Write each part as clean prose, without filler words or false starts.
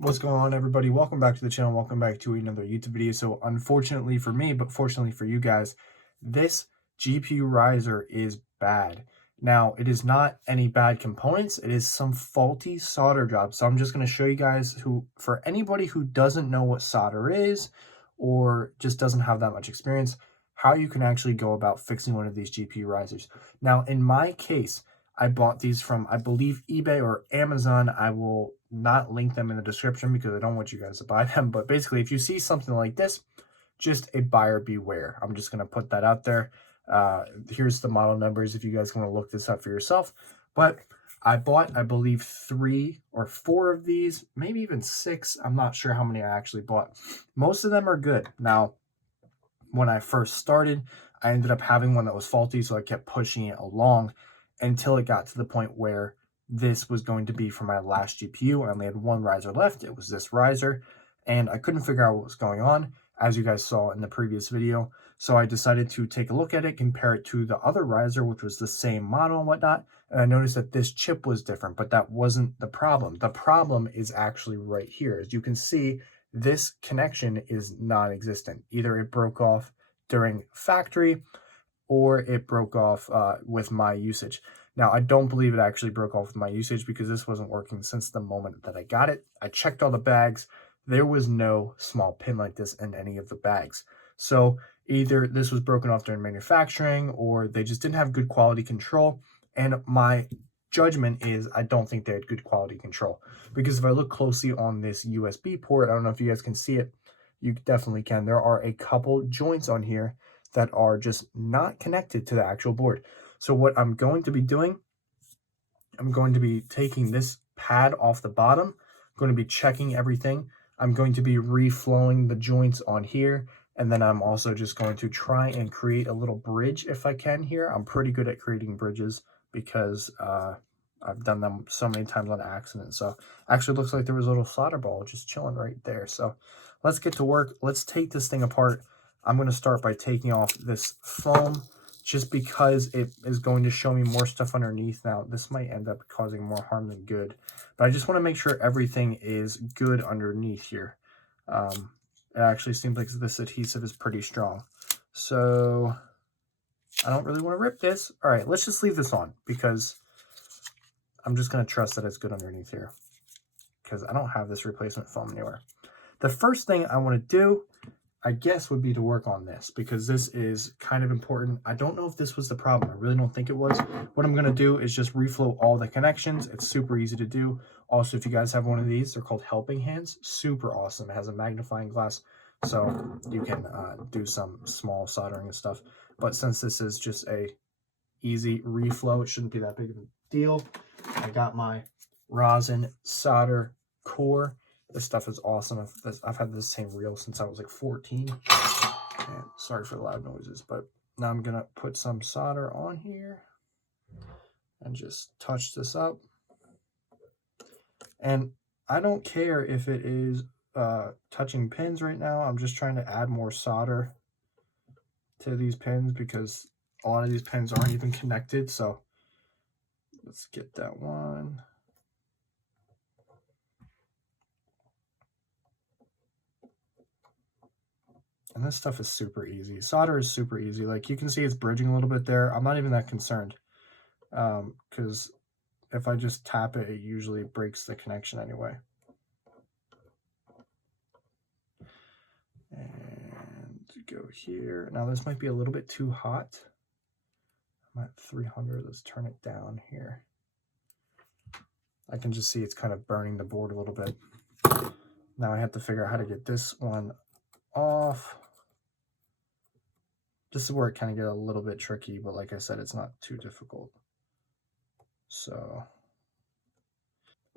What's going on, everybody? Welcome back to the channel. Welcome back to another YouTube video. So unfortunately for me, but fortunately for you guys, this GPU riser is bad. Now, it is not any bad components. It is some faulty solder job. So I'm just going to show you guys for anybody who doesn't know what solder is or just doesn't have that much experience, how you can actually go about fixing one of these GPU risers. Now, in my case, I bought these from, I believe, eBay or Amazon. I will not link them in the description because I don't want you guys to buy them. But basically, if you see something like this, just a buyer beware. I'm just going to put that out there. Here's the model numbers if you guys want to look this up for yourself. But I bought, I believe, 3 or 4 of these, maybe even 6. I'm not sure how many I actually bought. Most of them are good. Now, when I first started, I ended up having one that was faulty, so I kept pushing it along until it got to the point where this was going to be for my last GPU. I only had one riser left. It was this riser, and I couldn't figure out what was going on, as you guys saw in the previous video. So I decided to take a look at it, compare it to the other riser, which was the same model and whatnot, and I noticed that this chip was different, but that wasn't the problem. The problem is actually right here. As you can see, this connection is non-existent. Either it broke off during factory or it broke off with my usage. Now, I don't believe it actually broke off with my usage because this wasn't working since the moment that I got it. I checked all the bags. There was no small pin like this in any of the bags. So either this was broken off during manufacturing or they just didn't have good quality control. And my judgment is I don't think they had good quality control, because if I look closely on this USB port, I don't know if you guys can see it. You definitely can. There are a couple joints on here that are just not connected to the actual board. So what I'm going to be doing, I'm going to be taking this pad off the bottom. I'm going to be checking everything. I'm going to be reflowing the joints on here. And then I'm also just going to try and create a little bridge if I can here. I'm pretty good at creating bridges because I've done them so many times on accident. So actually looks like there was a little solder ball just chilling right there. So let's get to work. Let's take this thing apart. I'm going to start by taking off this foam just because it is going to show me more stuff underneath. Now, this might end up causing more harm than good, but I just want to make sure everything is good underneath here. It actually seems like this adhesive is pretty strong. So I don't really want to rip this. All right, let's just leave this on because I'm just going to trust that it's good underneath here because I don't have this replacement foam anywhere. The first thing I want to do, I guess, would be to work on this because this is kind of important. I don't know if this was the problem. I really don't think it was. What I'm going to do is just reflow all the connections. It's super easy to do. Also, if you guys have one of these, they're called helping hands. Super awesome. It has a magnifying glass, so you can do some small soldering and stuff. But since this is just a easy reflow, it shouldn't be that big of a deal. I got my rosin solder core. This stuff is awesome. I've had this same reel since I was like 14. And sorry for the loud noises, but now I'm gonna put some solder on here and just touch this up. And I don't care if it is touching pins right now. I'm just trying to add more solder to these pins because a lot of these pins aren't even connected. So let's get that one. And this stuff is super easy. Solder is super easy. Like you can see it's bridging a little bit there. I'm not even that concerned because if I just tap it, it usually breaks the connection anyway. And go here. Now this might be a little bit too hot. I'm at 300. Let's turn it down here. I can just see it's kind of burning the board a little bit. Now I have to figure out how to get this one off. This is where it kind of gets a little bit tricky, but like I said, it's not too difficult. So,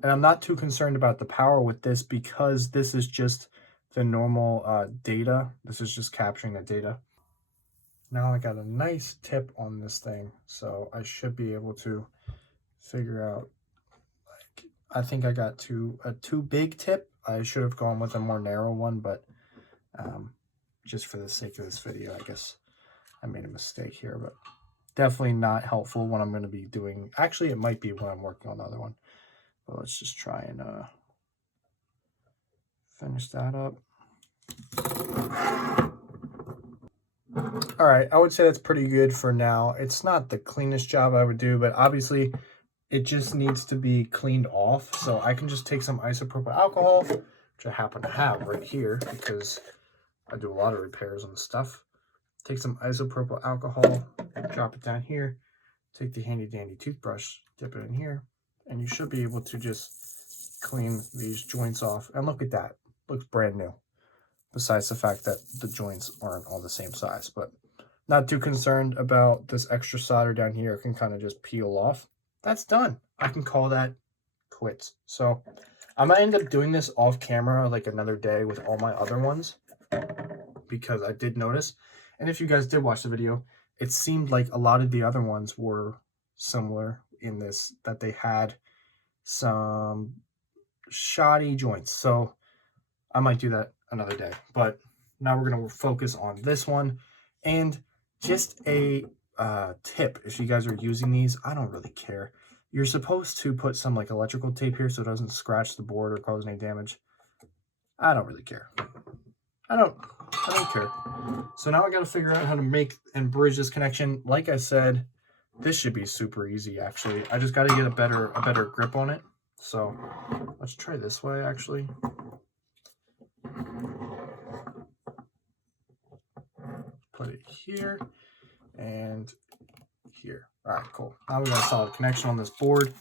and I'm not too concerned about the power with this because this is just the normal data. This is just capturing the data. Now I got a nice tip on this thing, so I should be able to figure out, like, I think I got a too big tip. I should have gone with a more narrow one, but just for the sake of this video, I guess I made a mistake here, but definitely not helpful when I'm going to be doing, actually it might be when I'm working on the other one, but let's just try and Finish that up. All right, I would say that's pretty good for now. It's not the cleanest job I would do, but obviously it just needs to be cleaned off. So I can just take some isopropyl alcohol, which I happen to have right here because I do a lot of repairs on stuff. Take some isopropyl alcohol, drop it down here, take the handy dandy toothbrush, dip it in here, and you should be able to just clean these joints off. And look at that, looks brand new. Besides the fact that the joints aren't all the same size, but not too concerned about this extra solder down here. It can kind of just peel off. That's done. I can call that quits. So I might end up doing this off camera like another day with all my other ones, because I did notice, and if you guys did watch the video, it seemed like a lot of the other ones were similar in this, that they had some shoddy joints. So I might do that another day, but now we're going to focus on this one. And just a tip, if you guys are using these, I don't really care. You're supposed to put some like electrical tape here so it doesn't scratch the board or cause any damage. I don't really care. I don't care. So now I got to figure out how to make and bridge this connection. Like I said, this should be super easy actually. I just got to get a better grip on it. So let's try this way actually. Put it here and here. All right, cool. Now we got a solid connection on this board.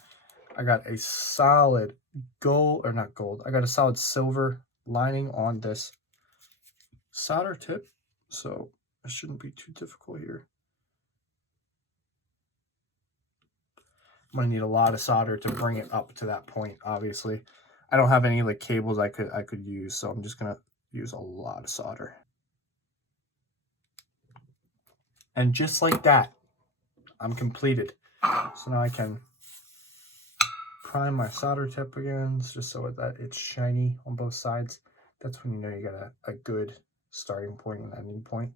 I got a solid gold, or not gold, I got a solid silver lining on this solder tip, so it shouldn't be too difficult here. I'm gonna need a lot of solder to bring it up to that point. Obviously, I don't have any like cables I could use, so I'm just gonna use a lot of solder. And just like that, I'm completed. So now I can prime my solder tip again, just so that it's shiny on both sides. That's when you know you got a good starting point and ending point.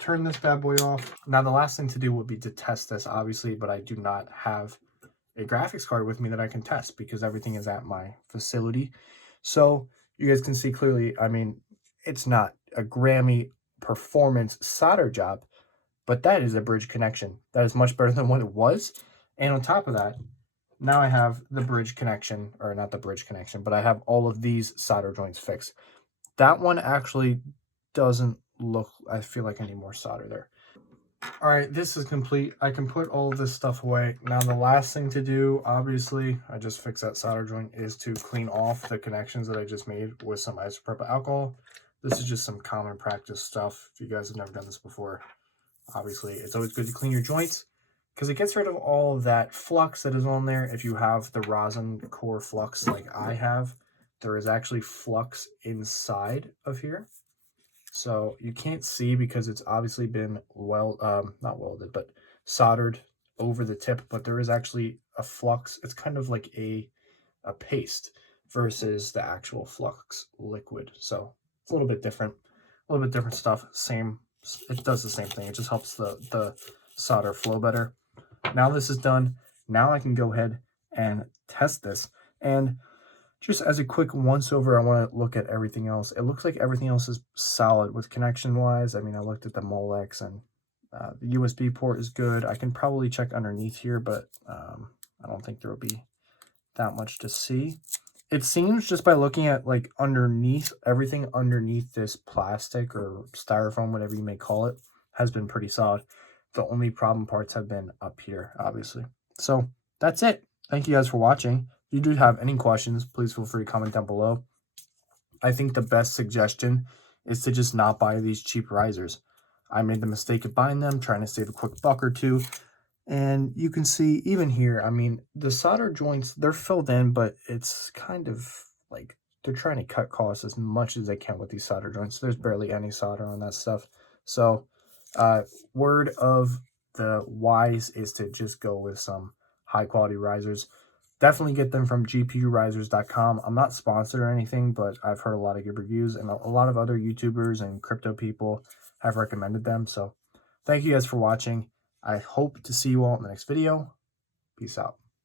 Turn this bad boy off. Now the last thing to do would be to test this, obviously, but I do not have a graphics card with me that I can test because everything is at my facility. So you guys can see clearly, I mean, it's not a Grammy performance solder job, but that is a bridge connection. That is much better than what it was. And on top of that, now I have the bridge connection, or not the bridge connection, but I have all of these solder joints fixed. That one actually doesn't look, I feel like I need more solder there. All right, this is complete. I can put all of this stuff away. Now the last thing to do, obviously, I just fixed that solder joint, is to clean off the connections that I just made with some isopropyl alcohol. This is just some common practice stuff. If you guys have never done this before, obviously, it's always good to clean your joints because it gets rid of all of that flux that is on there. If you have the rosin core flux like I have, there is actually flux inside of here. So you can't see because it's obviously been not welded, but soldered over the tip, but there is actually a flux. It's kind of like a paste versus the actual flux liquid. So it's a little bit different stuff. It does the same thing. It just helps the solder flow better. Now this is done. Now I can go ahead and test this. And just as a quick once over, I want to look at everything else. It looks like everything else is solid with connection wise. I mean, I looked at the Molex and the USB port is good. I can probably check underneath here, but I don't think there will be that much to see. It seems just by looking at like underneath, everything underneath this plastic or styrofoam, whatever you may call it, has been pretty solid. The only problem parts have been up here, obviously. So that's it. Thank you guys for watching. If you do have any questions, please feel free to comment down below. I think the best suggestion is to just not buy these cheap risers. I made the mistake of buying them, trying to save a quick buck or two. And you can see even here, I mean, the solder joints, they're filled in, but it's kind of like they're trying to cut costs as much as they can with these solder joints. There's barely any solder on that stuff. So word of the wise is to just go with some high quality risers. Definitely get them from gpurisers.com. I'm not sponsored or anything, but I've heard a lot of good reviews, and a lot of other YouTubers and crypto people have recommended them. So thank you guys for watching. I hope to see you all in the next video. Peace out.